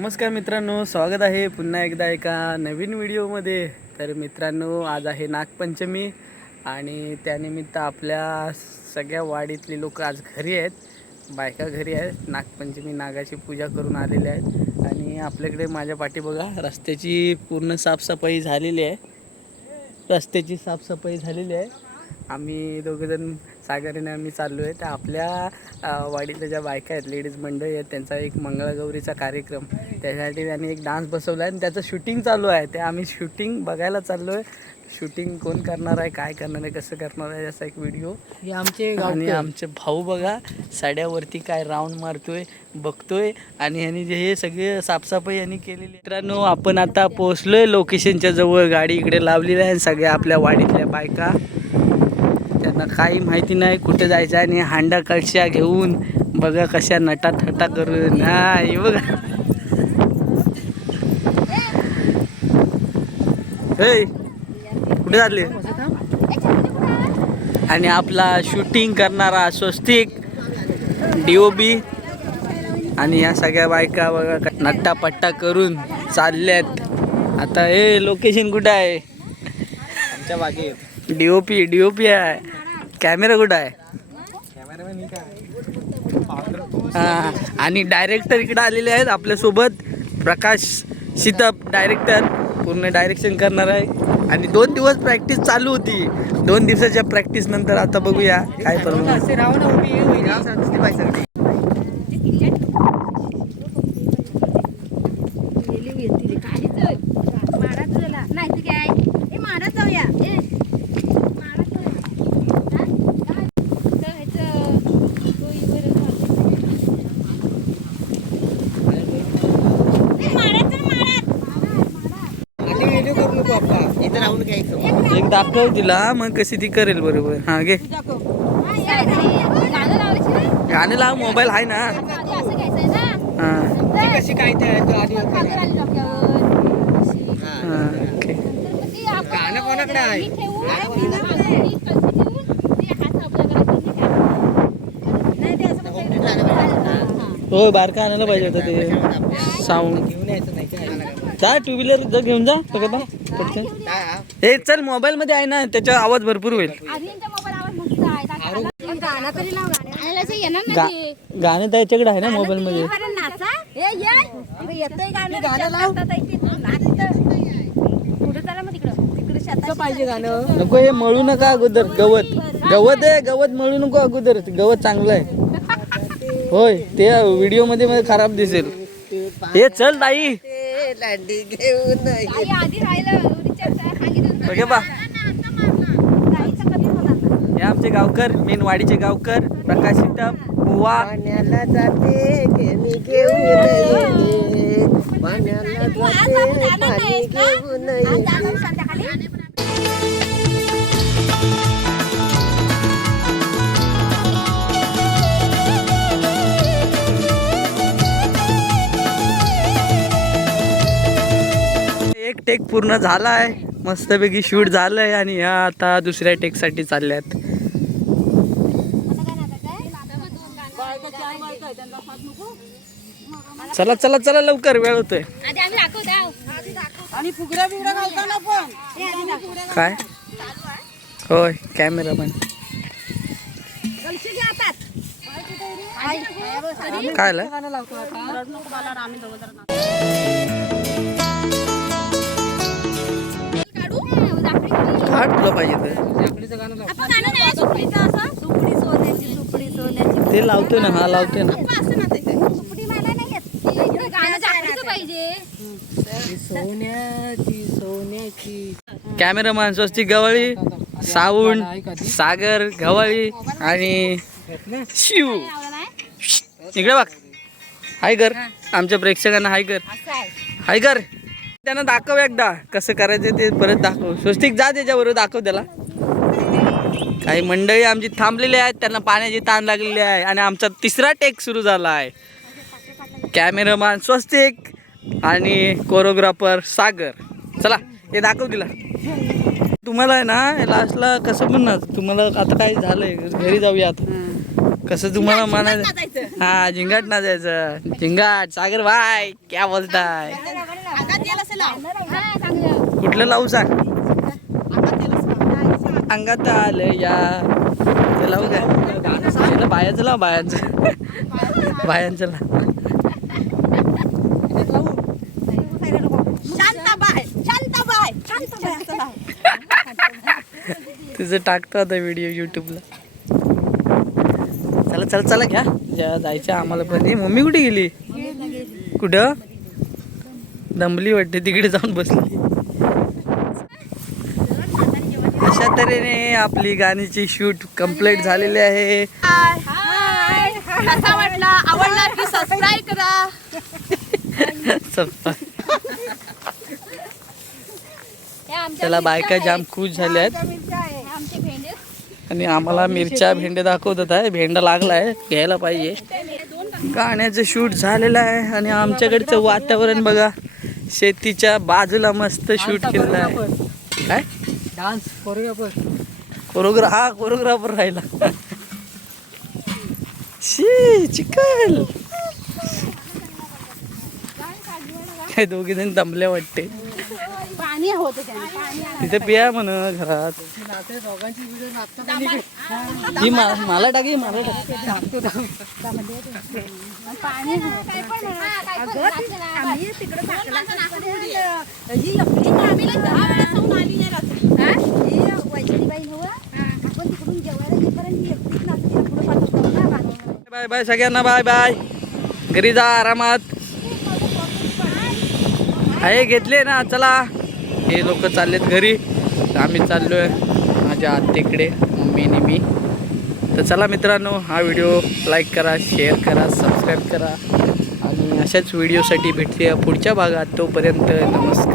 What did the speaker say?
नमस्कार मित्रांनो स्वागत आहे पुन्हा एकदा एका नवीन व्हिडिओमध्ये. तर मित्रांनो आज आहे नागपंचमी आणि त्यानिमित्त आपल्या सगळ्या वाडीतली लोक आज घरी आहेत. बायका घरी आहेत. नागपंचमी नागाची पूजा करून आलेले आहेत. आणि आपल्याकडे माझ्या पाठी बघा रस्त्याची पूर्ण साफसफाई झालेली आहे. रस्त्याची साफसफाई झालेली आहे. आम्ही दोघंजण सागरीने आम्ही चाललो आहे तर आपल्या वाडीतल्या ज्या बायका आहेत लेडीज मंडळी आहेत त्यांचा एक मंगळागौरीचा कार्यक्रम. त्यासाठी त्यांनी एक डान्स बसवला आहे आणि त्याचं शूटिंग चालू आहे. ते आम्ही शूटिंग बघायला चाललो आहे शूटिंग कोण करणार आहे काय करणार आहे कसं करणार आहे याचा एक व्हिडिओ. हे आमचे आणि आमचे भाऊ बघा साड्यावरती काय राऊंड मारतोय बघतोय. आणि यांनी जे हे सगळे साफसफाई यांनी केलेली मित्रांनो आपण आता पोहोचलोय लोकेशनच्या जवळ. गाडी इकडे लावलेली आहे सगळ्या आपल्या वाडीतल्या बायका. त्यांना काही माहिती नाही कुठे जायचं आणि हांडा कळशा घेऊन बघा कशा नटा थटा करून. नाही बघा. हे कुठे चालले? आणि आपला शूटिंग करणारा स्वस्तिक डी ओ आणि या सगळ्या बायका बघा नट्टा पट्टा करून चालल्यात. आता हे लोकेशन कुठं आहे? आमच्या बागेत D O P D O P आहे. कॅमेरा कुठं आहे? हा, आणि डायरेक्टर इकडे आलेले आहेत आपल्यासोबत. प्रकाश सीतप डायरेक्टर पूर्ण डायरेक्शन करणार आहे. आणि दोन दिवस प्रॅक्टिस चालू होती. दोन दिवसाच्या प्रॅक्टिस नंतर आता बघूया. काय परवा असे राहू ना उभी आहे, वहिनी. दिसली पाहिजे सगळी. नाही तर काय ए मारत जाऊया ए मारत जाऊया हा? काय? तर ह्याचं गोळीवर घालते. ए, मारत तर मारत. आधी व्हिडिओ करू नको आपला इथं राहून घ्यायचं एक दाखव तिला मग कशी ती करेल बरोबर. हा घे. हा. गाणं लाव मोबाईल आहे ना. आधी असं घ्यायचंय ना हा ती कशी काय. हा. हा, गाणं कोणाकडे आहे? मी ठेवून, गाणं मी कोणाकडे कलशी ठेवून, ते हात आपल्या गळ्यात नाही काय. नाही, ते असं फक्त हा. हो बारका आणायला पाहिजे होतं ते. साऊंड घेऊन यायचं नाही जा टू व्हीलर घेऊन जा बघा पटकन. हा? चल मोबाईल मध्ये आहे ना त्याचा आवाज भरपूर होईल. आर्यनच्या मोबाईल आवाज मस्त आहे. दाखवा. गाणं. त्याच्याकडे आहे ना मोबाईल मध्ये. पाहिजे गाणं. नको हे मळू नका अगोदर गवत. गवत आहे गवत मळू नको अगोदर. गवत चांगलं आहे. होय ते व्हिडिओमध्ये मध्ये खराब दिसेल. हे चल ताई. लांडी घेऊन आधी राहिलं. बा नाही. हे आमचे गावकर मेन वाडीचे गावकर प्रकाश सीतप बुवा पाण्याला जाते घेऊन येते. पाण्याला पाणी? घेऊन? एक टेक पूर्ण झाला आहे मस्तपैकी शूट झालंय आणि ह्या आता दुसऱ्या टेकसाठी चालल्यात. चला चला चला लवकर वेळ होतोय. काय? होय कॅमेरा पण? काय सुपडी सोन्याची, सुपडी सोन्याची. ते लावतोय ना हा लावतोय ना. पाहिजे. सोन्याची सोन्याची. कॅमेरामॅन स्वस्तिक गवळी साऊंड सागर गवळी आणि शिव? इकडे बघ. हाय कर आमच्या प्रेक्षकांना हाय कर. हाय कर त्यांना दाखव एकदा. कसं करायचं ते परत दाखव. स्वस्तिक जा त्याच्याबरोबर दाखव त्याला. काही मंडळी आमची थांबलेली आहेत त्यांना पाण्याची ताण लागलेली आहे. आणि आमचा तिसरा टेक सुरू झाला आहे कॅमेरामॅन स्वस्तिक आणि कोरिओग्राफर सागर. चला हे दाखव तिला. तुम्हाला आहे ना लास्टला कसं म्हणणार? तुम्हाला आता काय झालंय? घरी जाऊया आता. कसं तुम्हाला म्हणायचं हा झिंगाट नाचायचं. झिंगाट. सागर भाई क्या बोलताय. कुठलं लावू सांग? अंगात आलं या. ते लावू काय? त्याला बायाचं लाव बायांचं. बायांचं लाव. शांताबाई शांताबाई शांताबाई. असं लाव. तुझं टाकतो आता व्हिडिओ युट्यूबला चला चला चला घ्या. ज्या जायचं आम्हाला पण. मम्मी कुठे गेली. कुठं? दमली वाटते तिकडे जाऊन बसली. अशा तऱ्हेने आपली गाणीची शूट कंप्लीट झालेली आहे. हाय. कसा वाटला? आवडला की सबस्क्राईब करा? संपला. आमच्या त्याला बायका जाम. खुश झाल्या आहेत. आणि आम्हाला मिरच्या भेंडे दाखवतात आहे. भेंडा लागलाय घ्यायला पाहिजे. गाण्याचं शूट झालेलं आहे आणि आमच्याकडचं वातावरण बघा. शेतीच्या बाजूला मस्त शूट केलेलं आहे. काय? डान्स कोरिओग्राफर कोरोग्रा हा कोरोग्राफर राहिला. शी चिकल काय दोघे जण दमले वाटते. पाणी होतं त्याने पाणी आलं. तिथे पिया म्हण घरात. दोघांची व्हिडिओ ही मला टाकी मला बाय बाय सगळ्यांना बाय बाय. घरी जा आरामात. आहे घेतले ना चला. हे लोक चाललेत घरी. आम्ही चाललोय. माझ्या आत्तेकडे. मी नेहमी. तर चला मित्रांनो हा व्हिडिओ लाईक करा शेअर करा सबस्क्राईब करा. आणि अशाच व्हिडिओसाठी भेटूया पुढच्या भागात. तोपर्यंत नमस्कार.